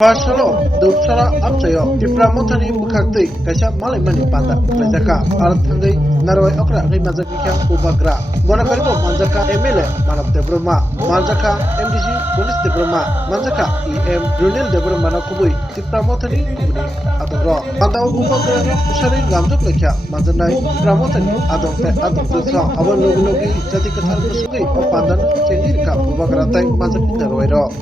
Pasalo, Dupsara Upsayo, Ipramotani Bukati, Kasha Malimani Panda, Lezaka, Arthangi, Naroi Okra, Rimazaka, Ubagra, Bonakaribo, Manzaka, Emile, Man of the Bruma, Manzaka, MDC, Police de Bruma, Manzaka, EM, Brunel de Brumana Kubui, Tipramotani, Kubuni, Adoro, Panda Ubagra, Shari Gamzuk Leka, Manzanai, Pramotani, Adopta, our Logi, Jatikatan Sugi, or Pandan, Chendika, Ubagra, Manzaki, Naroiro.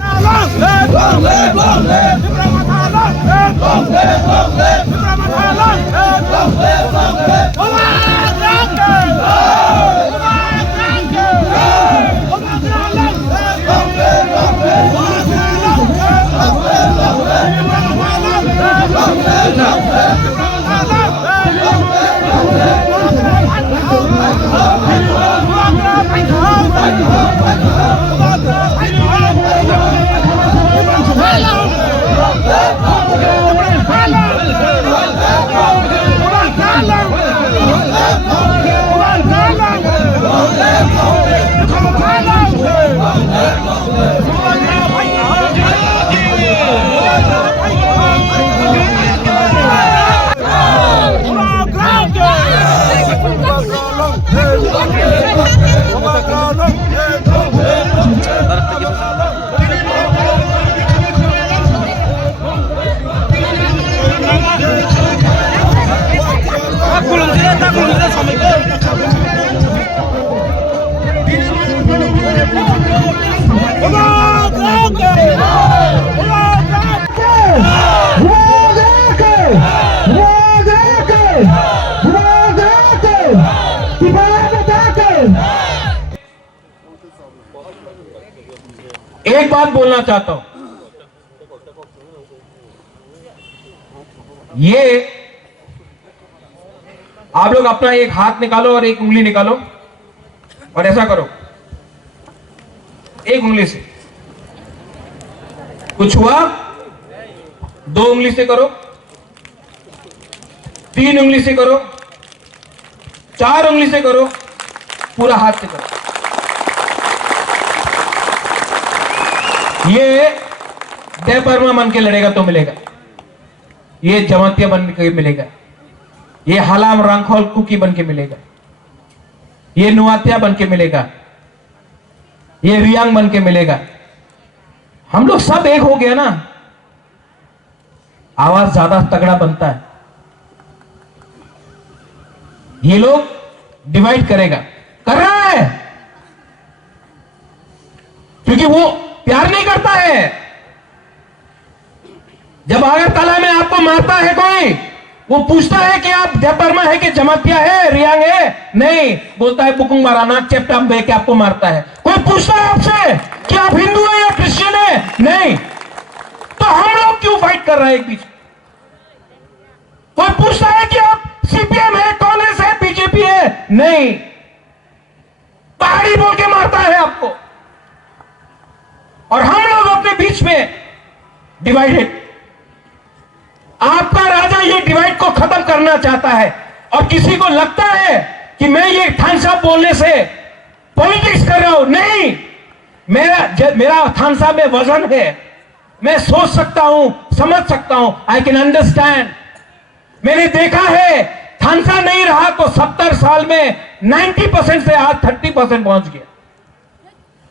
एक बात बोलना चाहता हूं, ये आप लोग अपना एक हाथ निकालो और एक उंगली निकालो और ऐसा करो, एक उंगली से कुछ हुआ, दो उंगली से करो, तीन उंगली से करो, चार उंगली से करो, पूरा हाथ से करो। ये देवबर्मा बन के लड़ेगा तो मिलेगा, ये जमातिया बन के मिलेगा, ये हलाम रांखोल कुकी बन के मिलेगा, ये नुआतिया बन के मिलेगा, ये रियांग बन के मिलेगा। हम लोग सब एक हो गया ना, आवाज ज्यादा तगड़ा बनता है। ये लोग डिवाइड करेगा, कर रहा है, क्योंकि वो प्यार नहीं करता है। जब अगरतला में आपको मारता है कोई, वो पूछता है कि आप देवबर्मा है कि जमातिया है, रियांग है? नहीं, बोलता है बुकुंग माराना चेप्टा दे के आपको मारता है। कोई पूछता है आपसे कि आप हिंदू है या क्रिश्चियन है? नहीं। तो हम लोग क्यों फाइट कर रहे हैं एक बीच? कोई पूछता है कि आप सीपीएम है, कांग्रेस है, बीजेपी है? नहीं, पहाड़ी बोल के मारता है आपको। और हम लोग अपने बीच में डिवाइडेड। आपका राजा ये डिवाइड को खत्म करना चाहता है, और किसी को लगता है कि मैं ये थानसा बोलने से पॉलिटिक्स कर रहा हूं। नहीं, मेरा थानसा में वजन है, मैं सोच सकता हूं, समझ सकता हूं, आई कैन अंडरस्टैंड। मैंने देखा है, थानसा नहीं रहा तो 70 साल में 90% से आज 30% पहुंच गया,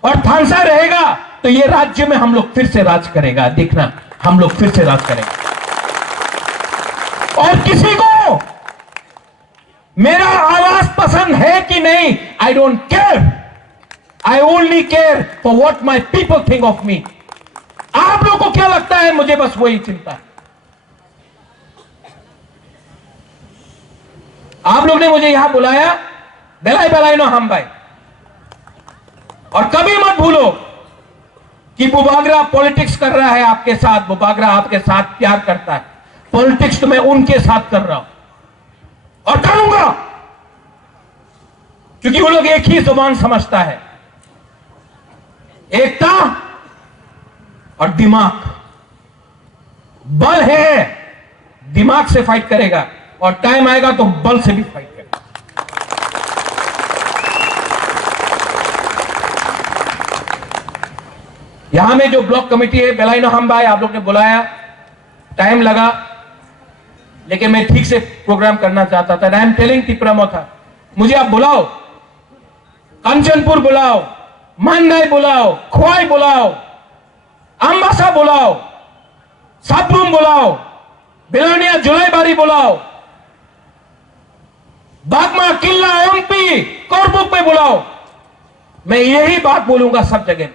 और थानसा रहेगा तो ये राज्य में हम लोग फिर से राज करेगा। देखना, हम लोग फिर से राज करेंगे। और किसी को मेरा आवाज पसंद है कि नहीं, I don't care, I only care for what my people think of me. आप लोगों को क्या लगता है, मुझे बस वही चिंता है। आप लोग ने मुझे यहां बुलाया, बेलाई बेलाई नो हम भाई, और कभी मत भूलो कि बुबागरा पॉलिटिक्स कर रहा है आपके साथ। बुबागरा आपके साथ प्यार करता है, पॉलिटिक्स तो मैं उनके साथ कर रहा हूं और करूंगा, क्योंकि वो लोग एक ही जुबान समझता है, एकता और दिमाग। बल है, दिमाग से फाइट करेगा, और टाइम आएगा तो बल से भी फाइट करेगा। यहां में जो ब्लॉक कमेटी है बेलाइनो हम भाई आप लोग ने बुलाया, टाइम लगा, लेकिन मैं ठीक से प्रोग्राम करना चाहता था। आई एम टेलिंग तिपरामो था, मुझे आप बुलाओ, कंचनपुर बुलाओ, मानदाई बुलाओ, खोवाई बुलाओ, अम्बासा बुलाओ, साबरूम बुलाओ, बेलानिया जुलाईबारी बुलाओ, बागमा, किल्ला, एमपी, कोरबुक में बुलाओ। मैं यही बात बोलूंगा सब जगह,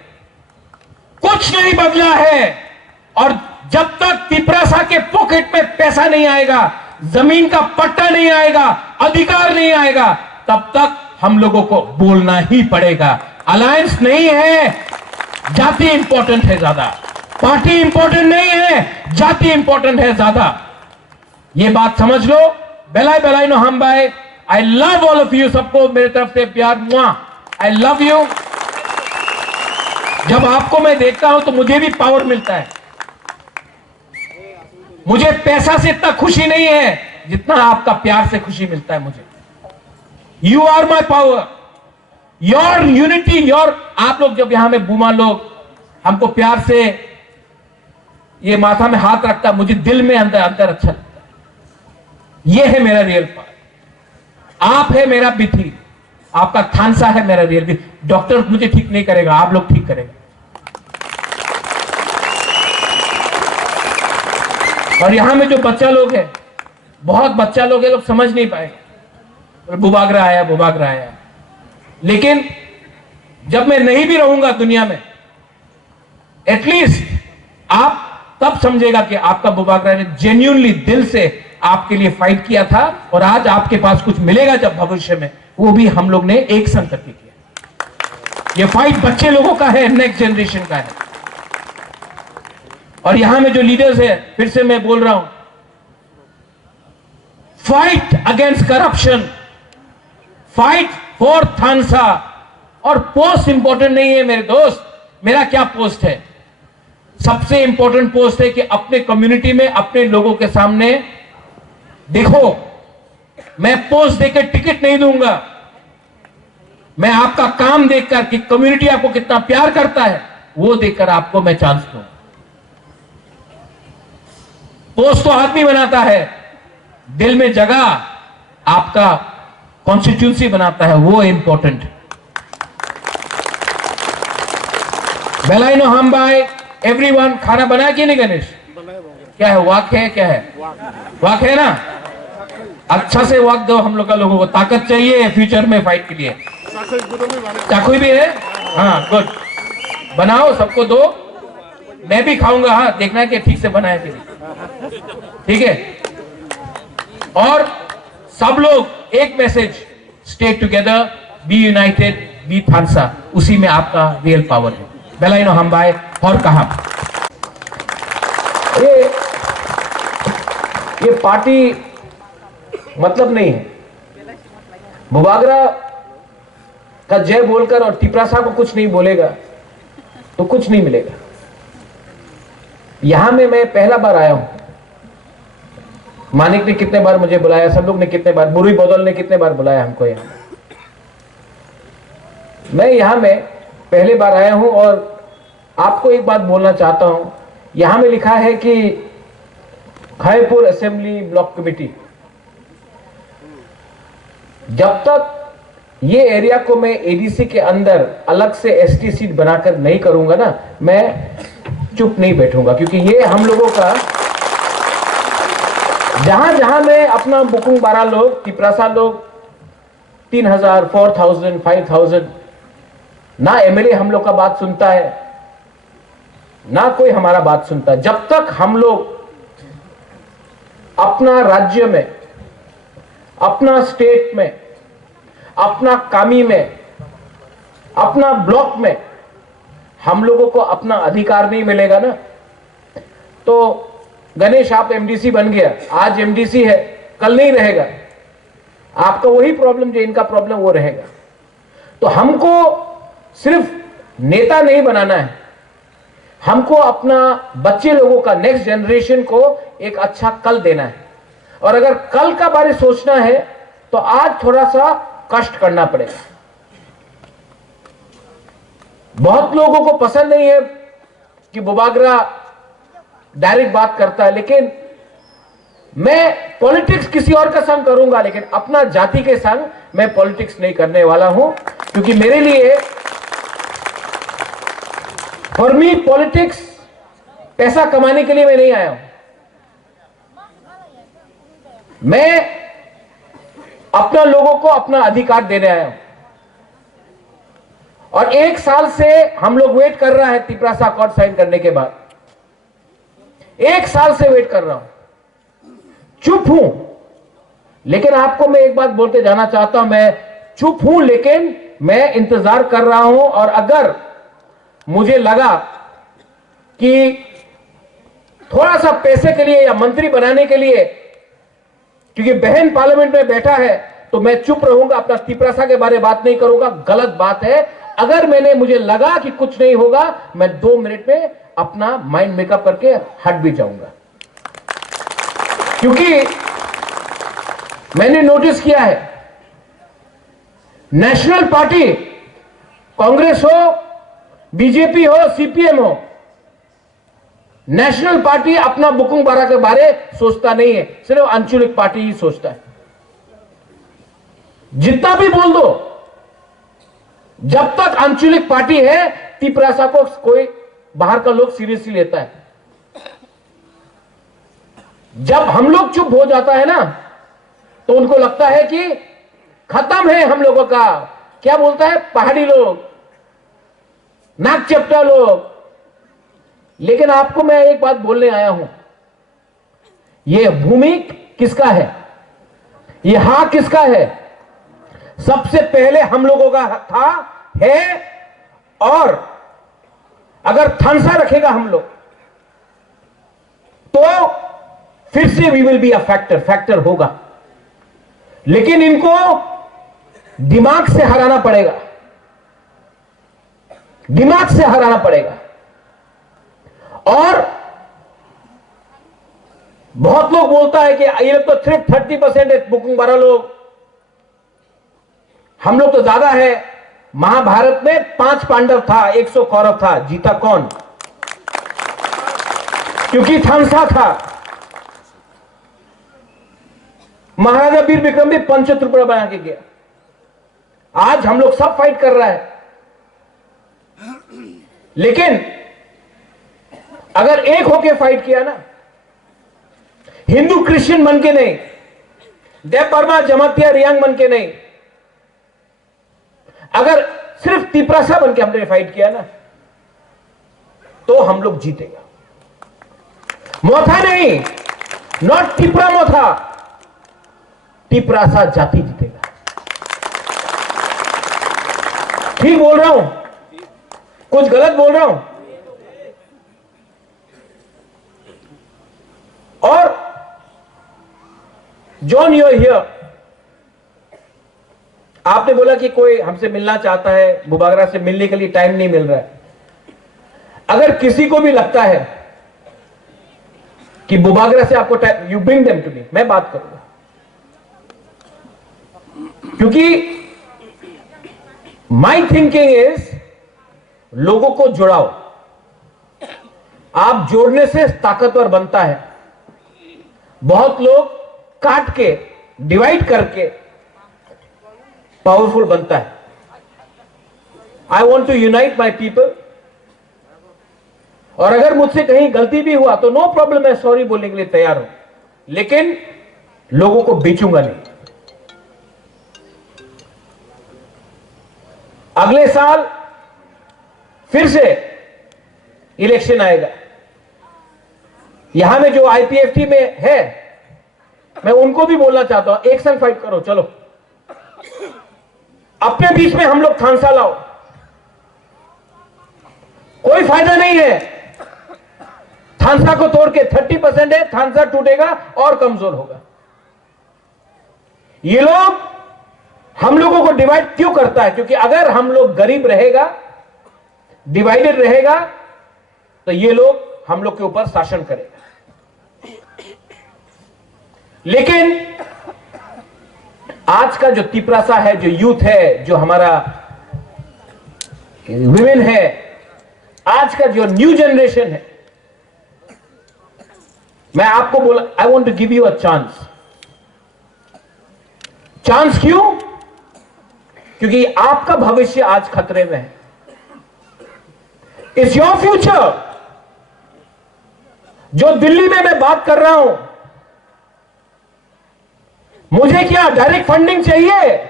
कुछ नहीं बदला है। और जब तक तिपरासा के पॉकेट में पैसा नहीं आएगा, जमीन का पट्टा नहीं आएगा, अधिकार नहीं आएगा, तब तक हम लोगों को बोलना ही पड़ेगा। अलायंस नहीं है, जाति इंपॉर्टेंट है ज्यादा, पार्टी इंपॉर्टेंट नहीं है, जाति इंपॉर्टेंट है ज्यादा। ये बात समझ लो। बेलाइनो हम भाई, I love all of you, सबको मेरी तरफ से प्यार, मुआ, आई लव यू। जब आपको मैं देखता हूं तो मुझे भी पावर मिलता है। मुझे पैसा से इतना खुशी नहीं है जितना आपका प्यार से खुशी मिलता है मुझे। You are my power, your unity, your, आप लोग जब यहां में बूमा लोग हमको प्यार से ये माथा में हाथ रखता, मुझे दिल में अंदर अंदर अच्छा लगता है। ये है मेरा रियल पावर। आप है मेरा बिथी, आपका थानसा है मेरा रियल बिथी। डॉक्टर मुझे ठीक नहीं करेगा, आप लोग ठीक करेगा। और यहां में जो बच्चा लोग है, बहुत बच्चा लोग है, लोग समझ नहीं पाएगा, बुबागरा आया, बुबागरा आया। लेकिन जब मैं नहीं भी रहूंगा दुनिया में, एटलीस्ट आप तब समझेगा कि आपका बुबागरा ने जेन्युइनली दिल से आपके लिए फाइट किया था। और आज आपके पास कुछ मिलेगा जब भविष्य में, वो भी हम लोग ने एक संग करके किया। ये फाइट बच्चे लोगों का है, नेक्स्ट जनरेशन का है। और यहां में जो लीडर्स है, फिर से मैं बोल रहा हूं, fight against corruption, fight for थानसा। और पोस्ट इंपॉर्टेंट नहीं है मेरे दोस्त, मेरा क्या पोस्ट है? सबसे इंपॉर्टेंट पोस्ट है कि अपने कम्युनिटी में अपने लोगों के सामने देखो, मैं पोस्ट देकर टिकट नहीं दूंगा, मैं आपका काम देखकर कि कम्युनिटी आपको कितना प्यार करता है वो देखकर आपको मैं चांस दूं। पोस्ट तो आदमी बनाता है, दिल में जगह आपका कॉन्स्टिट्यूंसी बनाता है, वो इंपॉर्टेंट। बेलाइनो हम भाई, एवरीवन, खाना बनाया कि नहीं गणेश? क्या है, वाक है, क्या है? वाक है ना? अच्छा से वाक दो हम लोग का, लोगों को ताकत चाहिए फ्यूचर में फाइट के लिए। चाकू भी है, हाँ गुड, बनाओ, सबको दो, मैं भी खाऊंगा। हाँ, देखना कि ठीक से बनाया कि नहीं, ठीक है? और सब लोग एक message, stay together, be united, be थानसा, उसी में आपका रियल पावर है। बेलाइनो हम भाई, और कहा ये पार्टी मतलब नहीं है। बुबागरा का जय बोलकर और तिपरासा को कुछ नहीं बोलेगा तो कुछ नहीं मिलेगा। यहां में मैं पहला बार आया हूं, मानिक ने कितने बार मुझे बुलाया, सब लोग ने कितने बार, बुरी बदल ने कितने बार बुलाया हमको यहां। मैं यहां में पहले बार आया हूं और आपको एक बात बोलना चाहता हूं। यहां में लिखा है कि खैरपुर असेंबली ब्लॉक कमेटी, जब तक ये एरिया को मैं एडीसी के अंदर अलग से एसटी सीट बनाकर नहीं करूंगा ना, मैं चुप नहीं बैठूंगा। क्योंकि ये हम लोगों का, जहां जहां मैं अपना बुकुंग 12 लोग, तिपरासा लोग 3000, 4000, 5000, ना एमएलए हम लोग का बात सुनता है, ना कोई हमारा बात सुनता है। जब तक हम लोग अपना राज्य में, अपना स्टेट में, अपना कामी में, अपना ब्लॉक में हम लोगों को अपना अधिकार नहीं मिलेगा ना, तो गणेश आप एमडीसी बन गया, आज एमडीसी है, कल नहीं रहेगा। आपका वही प्रॉब्लम जो इनका प्रॉब्लम वो रहेगा। तो हमको सिर्फ नेता नहीं बनाना है, हमको अपना बच्चे लोगों का, नेक्स्ट जनरेशन को एक अच्छा कल देना है। और अगर कल का बारे सोचना है तो आज थोड़ा सा कष्ट करना पड़ेगा। बहुत लोगों को पसंद नहीं है कि बुबागरा डायरेक्ट बात करता है, लेकिन मैं पॉलिटिक्स किसी और का संग करूंगा, लेकिन अपना जाति के संग मैं पॉलिटिक्स नहीं करने वाला हूं, क्योंकि मेरे लिए फॉर मी पॉलिटिक्स पैसा कमाने के लिए मैं नहीं आया हूं। मैं अपना लोगों को अपना अधिकार देने आया हूं। और 1 साल से हम लोग वेट कर रहा है तिपरासा अकॉर्ड साइन करने के बाद। 1 साल से वेट कर रहा हूं, चुप हूं। लेकिन आपको मैं एक बात बोल के जाना चाहता हूं, मैं चुप हूं लेकिन मैं इंतजार कर रहा हूं। और अगर मुझे लगा कि थोड़ा सा पैसे के लिए या मंत्री बनाने के लिए, क्योंकि बहन पार्लियामेंट में बैठा है, तो मैं चुप रहूंगा, अपना तिपरासा के बारे में बात नहीं करूंगा। गलत बात है। अगर मुझे लगा कि कुछ नहीं होगा, मैं 2 मिनट में अपना माइंड मेकअप करके हट भी जाऊंगा। क्योंकि मैंने नोटिस किया है, नेशनल पार्टी, कांग्रेस हो, बीजेपी हो, सीपीएम हो, नेशनल पार्टी अपना बुकुंग बारा के बारे सोचता नहीं है, सिर्फ आंचलिक पार्टी ही सोचता है। जितना भी बोल दो, जब तक आंचलिक पार्टी है, तिपरासा को कोई बाहर का लोग सीरियसली लेता है। जब हम लोग चुप हो जाता है ना, तो उनको लगता है कि खत्म है हम लोगों का, क्या बोलता है, पहाड़ी लोग, नाक चपटा लोग। लेकिन आपको मैं एक बात बोलने आया हूं, यह भूमि किसका है, यह हां किसका है? सबसे पहले हम लोगों का था, है। और अगर थानसा रखेगा हम लोग, तो फिर से we will be a factor होगा। लेकिन इनको दिमाग से हराना पड़ेगा, दिमाग से हराना पड़ेगा। और बहुत लोग बोलता है कि ये लोग तो सिर्फ 30% है, बुकिंग 12 लोग, हम लोग तो ज्यादा है। महाभारत में 5 पांडव था, 100 कौरव था, जीता कौन? क्योंकि थानसा था। महाराजा वीर विक्रम भी पंचत्रिपुरा बना के गया। आज हम लोग सब फाइट कर रहा है, लेकिन अगर एक होके फाइट किया ना, हिंदू क्रिश्चियन बन के नहीं, देव बर्मा जमातिया रियांग बन के नहीं, अगर सिर्फ तिपरासा बन के हमने फाइट किया ना, तो हम लोग जीतेगा। मोथा नहीं, नॉट तिपरा मोथा, तिपरासा जाति जीतेगा। ठीक बोल रहा हूं? कुछ गलत बोल रहा हूं? और जॉन यू आर हियर, आपने बोला कि कोई हमसे मिलना चाहता है, बुबागरा से मिलने के लिए टाइम नहीं मिल रहा है। अगर किसी को भी लगता है कि बुबागरा से आपको time, you bring them to me, मैं बात करूंगा। क्योंकि माई थिंकिंग इज, लोगों को जुड़ाओ। आप जोड़ने से ताकतवर बनता है। बहुत लोग काट के, डिवाइड करके पावरफुल बनता है। I want to unite my people. और अगर मुझसे कहीं गलती भी हुआ तो नो प्रॉब्लम, मैं सॉरी बोलने के लिए तैयार हूं, लेकिन लोगों को बेचूंगा नहीं। अगले साल फिर से इलेक्शन आएगा। यहां में जो आईपीएफटी में है, मैं उनको भी बोलना चाहता हूं, एक संग फाइट करो, चलो अपने बीच में हम लोग थानसा लाओ। कोई फायदा नहीं है थानसा को तोड़ के। 30% है, थानसा टूटेगा और कमजोर होगा। ये लोग हम लोगों को डिवाइड क्यों करता है? क्योंकि अगर हम लोग गरीब रहेगा, डिवाइडेड रहेगा, तो ये लोग हम लोग के ऊपर शासन करेगा। लेकिन आज का जो तिपरासा है, जो यूथ है, जो हमारा विमेन है, आज का जो न्यू जनरेशन है, मैं आपको बोला, I want to give you a chance. Chance क्यों? क्योंकि आपका भविष्य आज खतरे में है। It's your future. जो दिल्ली में मैं बात कर रहा हूं, मुझे क्या डायरेक्ट फंडिंग चाहिए?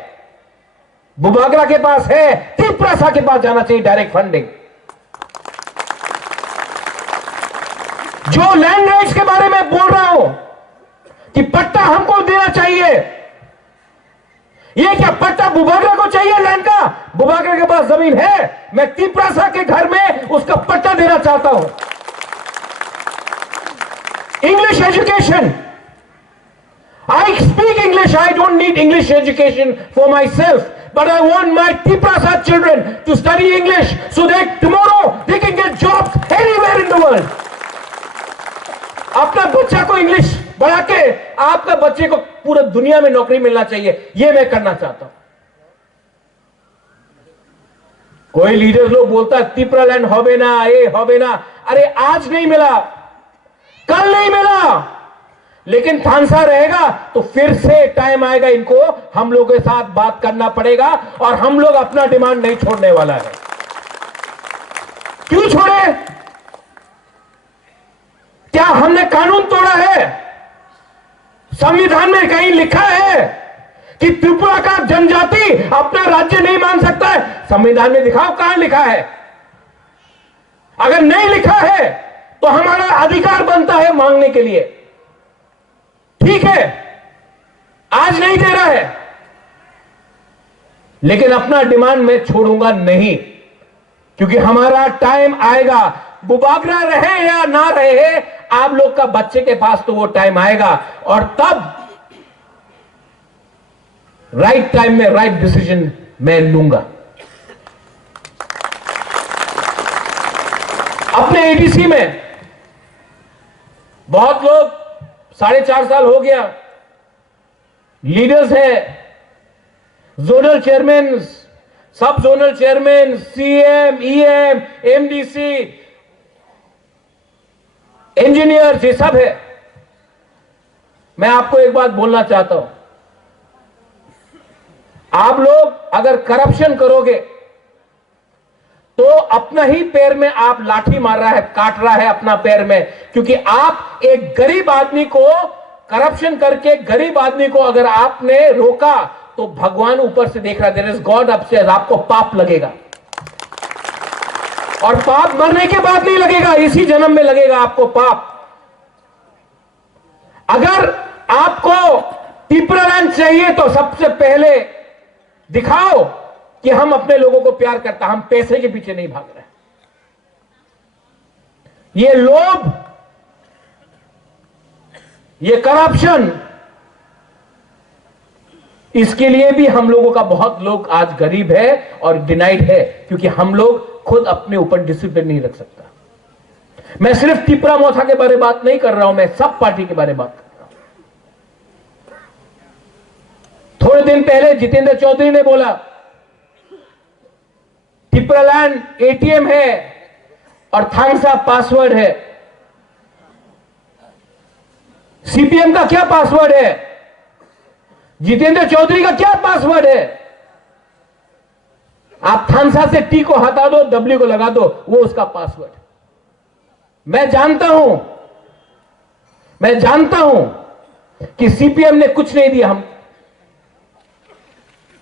बुबागरा के पास है, तिपरासा के पास जाना चाहिए डायरेक्ट फंडिंग। जो लैंड राइट्स के बारे में बोल रहा हूं कि पट्टा हमको देना चाहिए, ये क्या पट्टा बुबागरा को चाहिए लैंड का? बुबागरा के पास जमीन है, मैं तिपरासा के घर में उसका पट्टा देना चाहता हूं। English education, I speak English, I don't need English education for myself, but I want my Tiprasa children to study English so that tomorrow they can get jobs anywhere in the world. अपना बच्चा को English बढ़ा के आपका बच्चे को पूरे दुनिया में नौकरी मिलना चाहिए, यह मैं करना चाहता हूं। कोई लीडर लोग बोलता है तिपरा लैंड होबे ना, ये होबे ना। अरे आज नहीं मिला, कल नहीं मिला, लेकिन थानसा रहेगा तो फिर से टाइम आएगा, इनको हम लोगों के साथ बात करना पड़ेगा और हम लोग अपना डिमांड नहीं छोड़ने वाला है। क्यों छोड़े? क्या हमने कानून तोड़ा है? संविधान में कहीं लिखा है कि त्रिपुरा का जनजाति अपना राज्य नहीं मान सकता है? संविधान में दिखाओ कहां लिखा है। अगर नहीं लिखा है तो हमारा अधिकार बनता है मांगने के लिए। ठीक है, आज नहीं दे रहा है, लेकिन अपना डिमांड मैं छोड़ूंगा नहीं, क्योंकि हमारा टाइम आएगा। बुबागरा रहे या ना रहे, आप लोग का बच्चे के पास तो वो टाइम आएगा और तब राइट टाइम में राइट डिसीजन मैं लूंगा। अपने एडीसी में बहुत लोग 4.5 साल हो गया लीडर्स है, जोनल चेयरमैन, सब zonal chairman, CM, EM, MDC, engineer, ये सब है। मैं आपको एक बात बोलना चाहता हूं, आप लोग अगर करप्शन करोगे तो अपना ही पैर में आप लाठी मार रहा है, काट रहा है अपना पैर में, क्योंकि आप एक गरीब आदमी को करप्शन करके गरीब आदमी को अगर आपने रोका तो भगवान ऊपर से देख रहा है, देयर इज गॉड अपस्टेयर्स, आपको पाप लगेगा। और पाप मरने के बाद नहीं लगेगा, इसी जन्म में लगेगा आपको पाप। अगर आपको तिपरा लैंड चाहिए तो सबसे पहले दिखाओ कि हम अपने लोगों को प्यार करता, हम पैसे के पीछे नहीं भाग रहे। ये लोभ, ये करप्शन, इसके लिए भी हम लोगों का बहुत लोग आज गरीब है और डिनाइड है, क्योंकि हम लोग खुद अपने ऊपर डिसिप्लिन नहीं रख सकता। मैं सिर्फ तिपरा मोथा के बारे में बात नहीं कर रहा हूं, मैं सब पार्टी के बारे में बात कर रहा हूं। थोड़े दिन पहले जितेंद्र चौधरी ने बोला तिपरा लैंड एटीएम है और थांगसा पासवर्ड है। सीपीएम का क्या पासवर्ड है? जितेंद्र चौधरी का क्या पासवर्ड है? आप थांसा से टी को हटा दो, डब्ल्यू को लगा दो, वो उसका पासवर्ड। मैं जानता हूं कि सीपीएम ने कुछ नहीं दिया हम,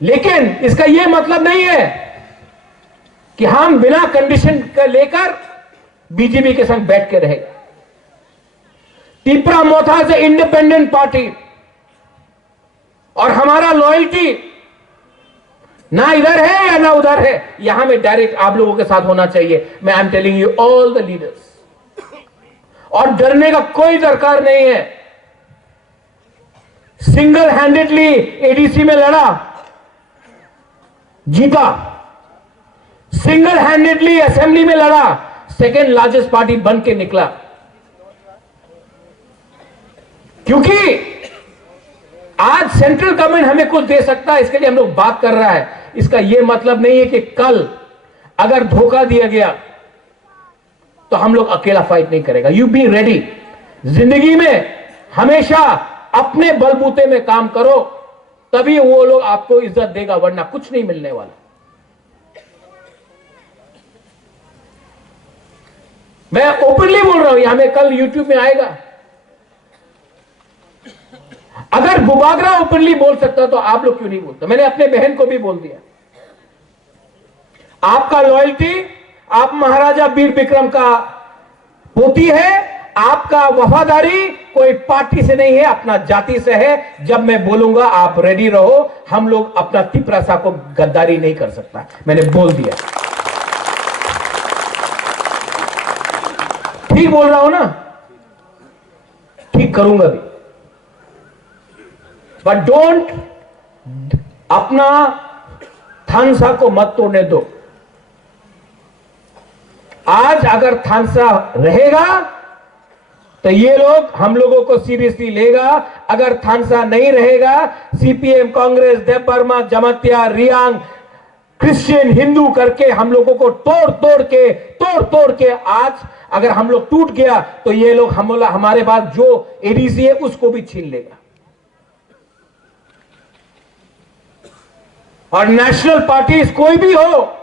लेकिन इसका यह मतलब नहीं है कि हम बिना कंडीशन का लेकर बीजेपी के संग बैठ के रहेगा। तिपरा मोथा से इंडिपेंडेंट पार्टी और हमारा लॉयल्टी ना इधर है या ना उधर है, यहां में डायरेक्ट आप लोगों के साथ होना चाहिए। मैं I am telling you all the leaders, और डरने का कोई दरकार नहीं है। सिंगल हैंडेडली एडीसी में लड़ा, जीता। सिंगल हैंडेडली असेंबली में लड़ा, सेकेंड लार्जेस्ट पार्टी बन के निकला। क्योंकि आज सेंट्रल गवर्नमेंट हमें कुछ दे सकता है, इसके लिए हम लोग बात कर रहा है। इसका यह मतलब नहीं है कि कल अगर धोखा दिया गया तो हम लोग अकेला फाइट नहीं करेगा। You be ready. जिंदगी में हमेशा अपने बलबूते में काम करो, तभी वो लोग आपको इज्जत देगा, वरना कुछ नहीं मिलने वाला। मैं ओपनली बोल रहा हूं, यहां में कल यूट्यूब में आएगा। अगर बुबागरा ओपनली बोल सकता तो आप लोग क्यों नहीं बोलते? मैंने अपने बहन को भी बोल दिया, आपका लॉयल्टी, आप महाराजा वीर विक्रम का पोती है, आपका वफादारी कोई पार्टी से नहीं है, अपना जाति से है। जब मैं बोलूंगा आप रेडी रहो, हम लोग अपना तिपरासा को गद्दारी नहीं कर सकता, मैंने बोल दिया। ठीक बोल रहा हूं ना? ठीक करूंगा भी, बट डोंट, अपना थानसा को मत तोड़ने दो। आज अगर थानसा रहेगा तो ये लोग हम लोगों को सीरियसली लेगा। अगर थानसा नहीं रहेगा, सीपीएम, कांग्रेस, देव वर्मा, जमातिया, रियांग, क्रिश्चियन, हिंदू करके हम लोगों को तोड़ तोड़ के आज अगर हम लोग टूट गया तो ये लोग हमारे पास जो एडीसी है उसको भी छीन लेगा। और नेशनल पार्टीज कोई भी हो,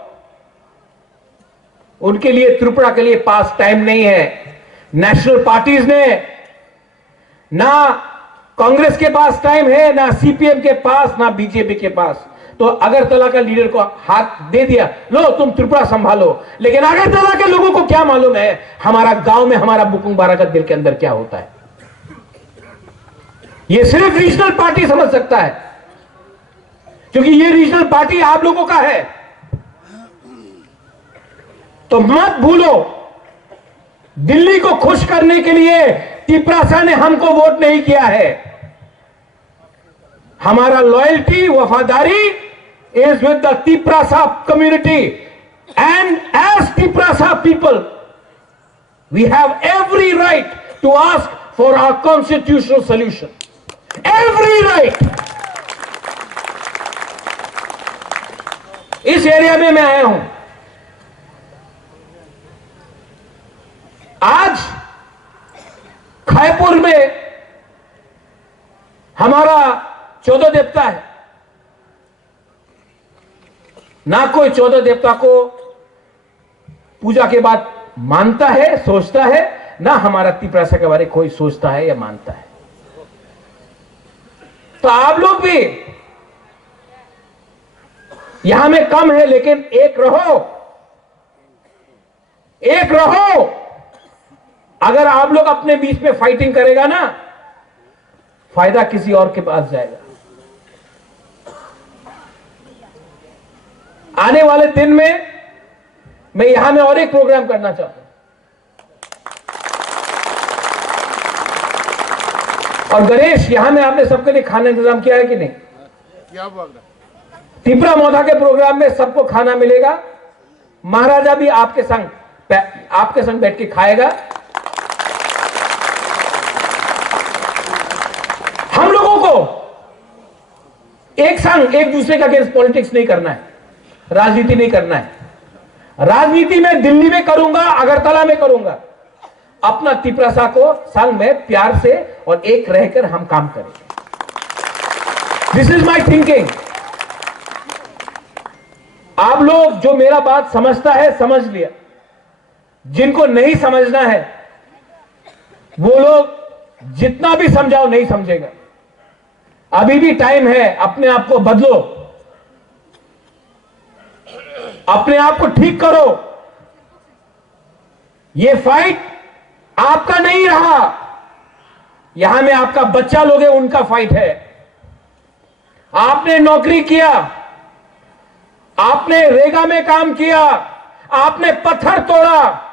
उनके लिए, त्रिपुरा के लिए पास टाइम नहीं है। नेशनल पार्टीज ने ना कांग्रेस के पास टाइम है, ना सीपीएम के पास, ना बीजेपी के पास। तो अगरतला का लीडर को हाथ दे दिया, लो तुम त्रिपुरा संभालो। लेकिन अगरतला के लोगों को क्या मालूम है हमारा गांव में, हमारा बुकुंग बारा का दिल के अंदर क्या होता है। ये सिर्फ रीजनल पार्टी समझ सकता है, क्योंकि ये रीजनल पार्टी आप लोगों का है। तो मत भूलो, दिल्ली को खुश करने के लिए तिपरासा ने हमको वोट नहीं किया है। हमारा लॉयल्टी, वफादारी is with the Tiprasa community, and as Tiprasa people we have every right to ask for our constitutional solution, every right. इस एरिया में मैं आया हूं। आज खायपुर में हमारा 14 देवता है, ना कोई 14 देवता को पूजा के बाद मानता है, सोचता है, ना हमारा तिपरासा के बारे में कोई सोचता है या मानता है। तो आप लोग भी यहां में कम है, लेकिन एक रहो, एक रहो। अगर आप लोग अपने बीच में फाइटिंग करेगा ना, फायदा किसी और के पास जाएगा। आने वाले दिन में मैं यहां में और एक प्रोग्राम करना चाहता हूं। और गणेश, यहां में आपने सबके लिए खाना इंतजाम किया है कि नहीं? क्या बोल रहा? तिपरा मोधा के प्रोग्राम में सबको खाना मिलेगा। महाराजा भी आपके संग बैठ के खाएगा। हम लोगों को एक संग, एक दूसरे का अगेंस्ट पॉलिटिक्स नहीं करना है, राजनीति नहीं करना है। राजनीति में दिल्ली में करूंगा, अगरतला में करूंगा। अपना तिपरासा को संग में प्यार से और एक रहकर हम काम करेंगे। This is my thinking. आप लोग जो मेरा बात समझता है समझ लिया, जिनको नहीं समझना है वो लोग जितना भी समझाओ नहीं समझेगा। अभी भी टाइम है, अपने आप को बदलो, अपने आप को ठीक करो। ये फाइट आपका नहीं रहा, यहां में आपका बच्चा लोग है, उनका फाइट है। आपने नौकरी किया, आपने रेगा में काम किया, आपने पत्थर तोड़ा,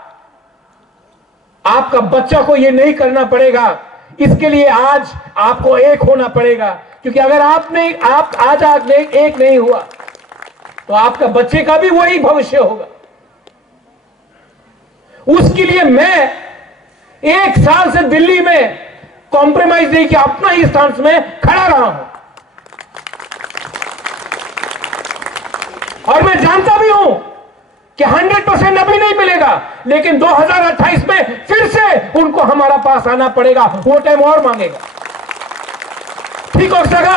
आपका बच्चा को यह नहीं करना पड़ेगा। इसके लिए आज आपको एक होना पड़ेगा, क्योंकि अगर आप आज एक नहीं हुआ तो आपका बच्चे का भी वही भविष्य होगा। उसके लिए मैं 1 साल से दिल्ली में कॉम्प्रोमाइज नहीं किया, अपना ही स्टांस में खड़ा रहा हूं। और मैं जानता भी हूं कि 100% अभी नहीं मिलेगा, लेकिन 2028 में फिर से उनको हमारा पास आना पड़ेगा, वो टाइम और मांगेगा। ठीक हो सका?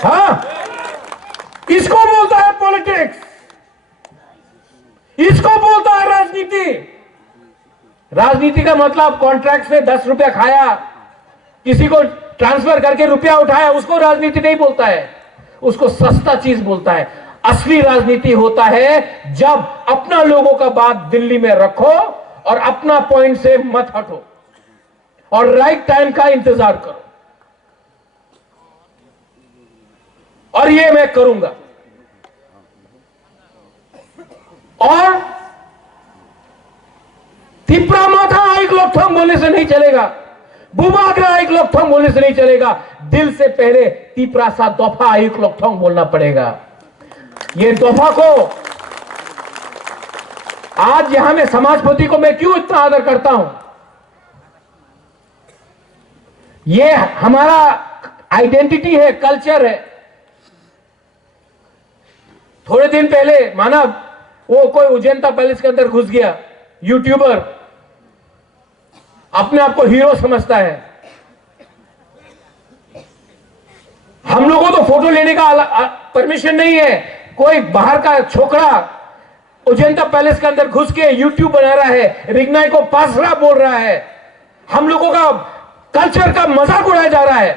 हाँ, इसको बोलता है पॉलिटिक्स, इसको बोलता है राजनीति। राजनीति का मतलब कॉन्ट्रैक्ट से 10 रुपया खाया, किसी को ट्रांसफर करके रुपया उठाया, उसको राजनीति नहीं बोलता है, उसको सस्ता चीज बोलता है। असली राजनीति होता है जब अपना लोगों का बात दिल्ली में रखो और अपना पॉइंट से मत हटो और राइट टाइम का इंतजार करो, और ये मैं करूंगा। और तिप्रा माथा एक लोकथम बोलने से नहीं चलेगा, बुबाग्रा एक लोकथम बोलने से नहीं चलेगा, दिल से पहले तिप्रा सा दफा एक लोकथम बोलना पड़ेगा। ये दफा को आज यहां में समाजपति को मैं क्यों इतना आदर करता हूं, ये हमारा आइडेंटिटी है, कल्चर है। थोड़े दिन पहले माना वो कोई उजैनता पैलेस के अंदर घुस गया, यूट्यूबर अपने आप को हीरो समझता है। हम लोगों को तो फोटो लेने का परमिशन नहीं है। कोई बाहर का छोकरा उजैनता पैलेस के अंदर घुस के यूट्यूब बना रहा है, रिग्नाई को पासरा बोल रहा है, हम लोगों का कल्चर का मजाक उड़ाया जा रहा है।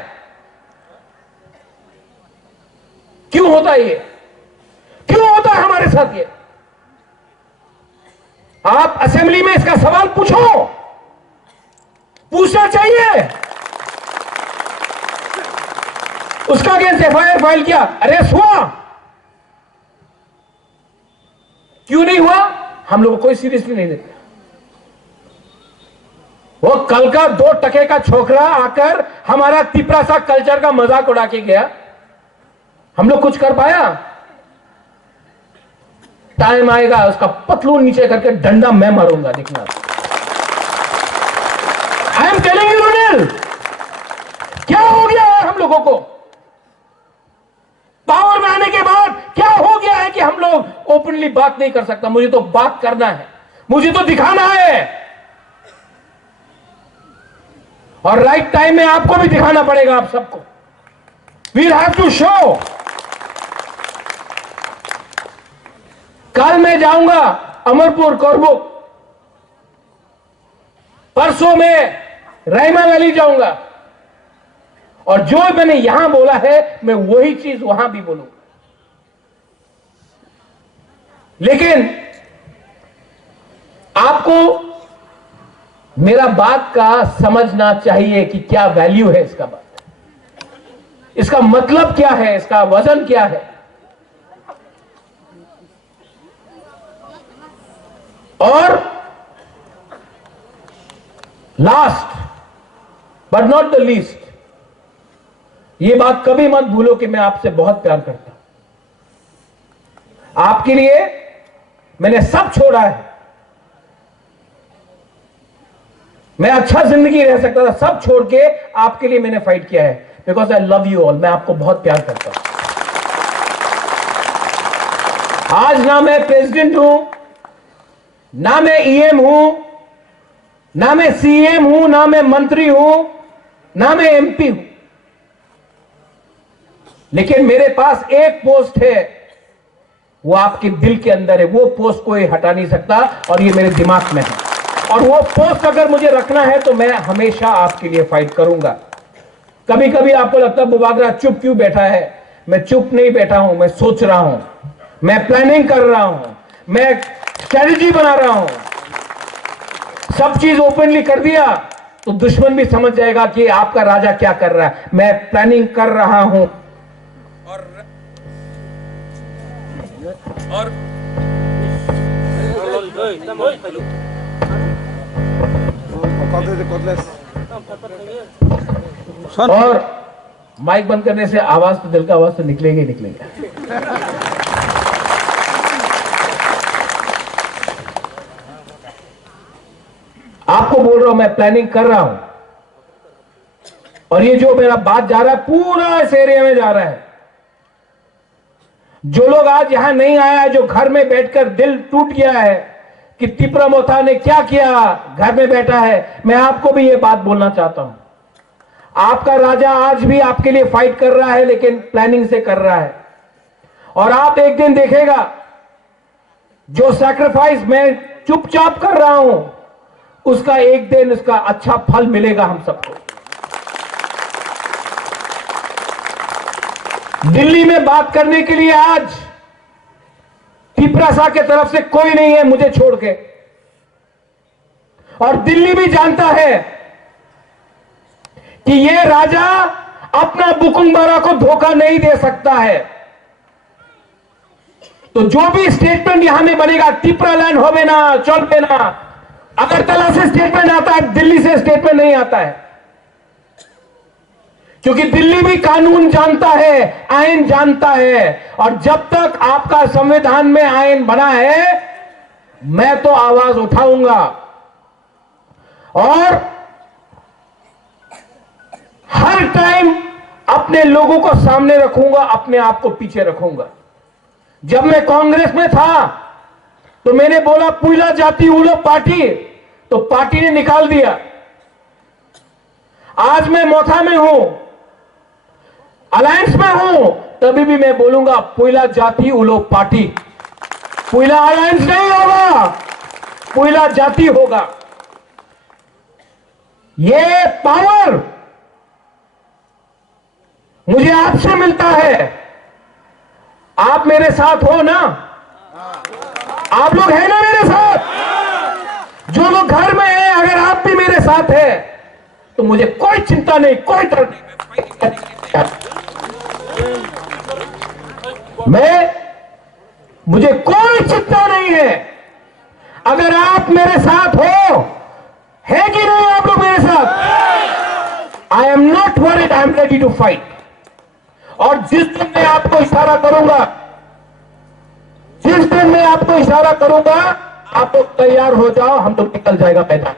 क्यों होता है ये? क्यों होता है हमारे साथ ये? आप असेंबली में इसका सवाल पूछो, पूछना चाहिए। उसका अगेंस्ट एफआईआर फाइल किया, अरेस्ट हुआ, क्यों नहीं हुआ? हम लोग कोई सीरियसली नहीं देते। वो कल का 2 टके का छोकरा आकर हमारा तिपरा सा कल्चर का मजाक उड़ा के गया, हम लोग कुछ कर पाया? टाइम आएगा उसका पतलून नीचे करके डंडा मैं मारूंगा, देखना। आई एम टेलिंग यू रुनिल, क्या हो गया है हम लोगों को? पावर में आने के बाद क्या हो गया है कि हम लोग ओपनली बात नहीं कर सकता? मुझे तो बात करना है, मुझे तो दिखाना है, और राइट टाइम में आपको भी दिखाना पड़ेगा। आप सबको वील हैव टू शो। कल मैं जाऊंगा अमरपुर, कोरबुक, परसों में रहीमा वैली जाऊंगा, और जो मैंने यहां बोला है मैं वही चीज वहां भी बोलूंगा। लेकिन आपको मेरा बात का समझना चाहिए कि क्या वैल्यू है इसका, बात, इसका मतलब क्या है, इसका वजन क्या है। और last but not the least, ये बात कभी मत भूलो कि मैं आपसे बहुत प्यार करता हूं। आपके लिए मैंने सब छोड़ा है, मैं अच्छा जिंदगी रह सकता था, सब छोड़ के आपके लिए मैंने फाइट किया है, because I love you all. मैं आपको बहुत प्यार करता हूं। आज ना मैं प्रेसिडेंट हूं, ना मैं ईएम हूं, ना मैं सीएम हूं, ना मैं मंत्री हूं, ना मैं एमपी हूं, लेकिन मेरे पास एक पोस्ट है, वो आपके दिल के अंदर है। वो पोस्ट कोई हटा नहीं सकता, और ये मेरे दिमाग में है, और वो पोस्ट अगर मुझे रखना है तो मैं हमेशा आपके लिए फाइट करूंगा। कभी कभी आपको लगता है बुबाग्रा चुप क्यों बैठा है? मैं चुप नहीं बैठा हूं, मैं सोच रहा हूं, मैं प्लानिंग कर रहा हूं, मैं स्ट्रेटजी बना रहा हूं। सब चीज ओपनली कर दिया तो दुश्मन भी समझ जाएगा कि आपका राजा क्या कर रहा है। मैं प्लानिंग कर रहा हूं, और माइक बंद करने से आवाज तो, दिल का आवाज तो निकलेगा ही निकलेगा। आपको बोल रहा हूं, मैं प्लानिंग कर रहा हूं, और ये जो मेरा बात जा रहा है पूरा इस एरिया में जा रहा है। जो लोग आज यहां नहीं आया, जो घर में बैठकर दिल टूट गया है कि तिप्रा मोथा ने क्या किया, घर में बैठा है, मैं आपको भी ये बात बोलना चाहता हूं। आपका राजा आज भी आपके लिए फाइट कर रहा है, लेकिन प्लानिंग से कर रहा है। और आप एक दिन देखेगा, जो सैक्रिफाइस मैं चुपचाप कर रहा हूं, उसका एक दिन उसका अच्छा फल मिलेगा हम सबको। दिल्ली में बात करने के लिए आज तिप्रा शाह के तरफ से कोई नहीं है मुझे छोड़ के। और दिल्ली भी जानता है कि ये राजा अपना बुकुंबारा को धोखा नहीं दे सकता है। तो जो भी स्टेटमेंट यहां में बनेगा, तिप्रा लैंड होवे ना, चल ना, अगरतला से स्टेटमेंट आता है, दिल्ली से स्टेटमेंट नहीं आता है। क्योंकि दिल्ली भी कानून जानता है, आईन जानता है। और जब तक आपका संविधान में आईन बना है, मैं तो आवाज उठाऊंगा और हर टाइम अपने लोगों को सामने रखूंगा, अपने आप को पीछे रखूंगा। जब मैं कांग्रेस में था तो मैंने बोला पुइला जाति उलो पार्टी, तो पार्टी ने निकाल दिया। आज मैं मोथा में हूं, अलायंस में हूं, तभी भी मैं बोलूंगा पुइला जाति उलो पार्टी। पुइला अलायंस नहीं होगा, पुइला जाति होगा। ये पावर मुझे आपसे मिलता है। आप मेरे साथ हो ना? आप लोग हैं ना मेरे साथ? जो लोग घर में हैं, अगर आप भी मेरे साथ हैं तो मुझे कोई चिंता नहीं, कोई डर नहीं, मुझे कोई चिंता नहीं है। अगर आप मेरे साथ हो, है कि नहीं आप लोग मेरे साथ? I am not worried, I am ready to fight. और जिस दिन मैं आपको इशारा करूंगा, जिस दिन मैं आपको इशारा करूंगा, आप लोग तैयार हो जाओ, हम लोग निकल जाएगा मैदान।